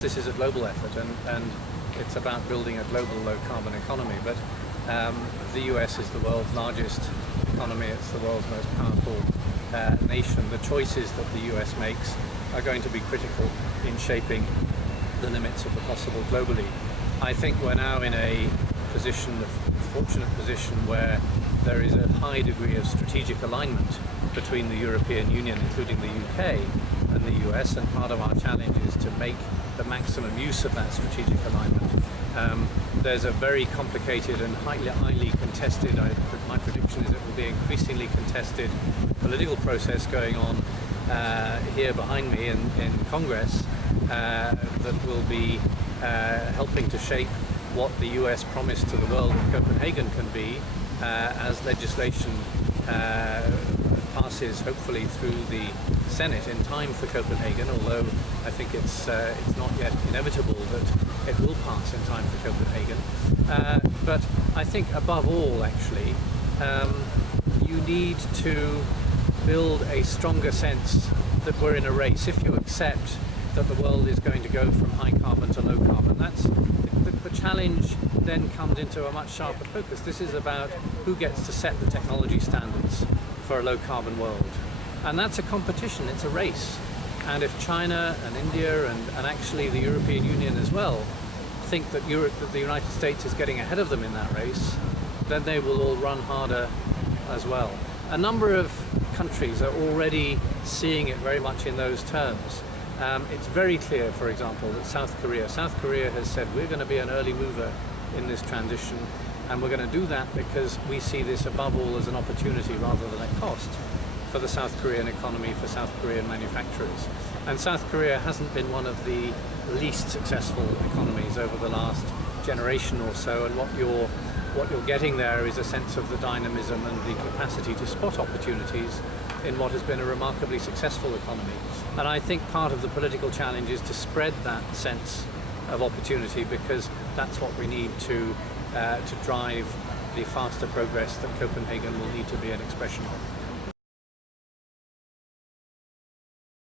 This is a global effort, and it's about building a global low-carbon economy. But the US is the world's largest economy. It's the world's most powerful nation. The choices that the US makes are going to be critical in shaping the limits of the possible globally. I think we're now in a fortunate position where there is a high degree of strategic alignment between the European Union, including the UK, and the US, and part of our challenge is to make the maximum use of that strategic alignment. There's a very complicated and highly contested, my prediction is it will be increasingly contested political process going on here behind me in Congress that will be helping to shape what the US promise to the world in Copenhagen can be as legislation passes hopefully through the Senate in time for Copenhagen, although I think it's not yet inevitable that it will pass in time for Copenhagen. But I think above all, actually, you need to build a stronger sense that we're in a race. If you accept that the world is going to go from high carbon to low carbon, that's the challenge then comes into a much sharper focus. This is about who gets to set the technology standards for a low carbon world. And that's a competition, it's a race. And if China and India and actually the European Union as well think that the United States is getting ahead of them in that race, then they will all run harder as well. A number of countries are already seeing it very much in those terms. It's very clear, for example, that South Korea has said we're going to be an early mover in this transition, and we're going to do that because we see this above all as an opportunity rather than a cost for the South Korean economy, for South Korean manufacturers. And South Korea hasn't been one of the least successful economies over the last generation or so, and what you're getting there is a sense of the dynamism and the capacity to spot opportunities in what has been a remarkably successful economy. And I think part of the political challenge is to spread that sense of opportunity, because that's what we need to drive the faster progress that Copenhagen will need to be an expression of.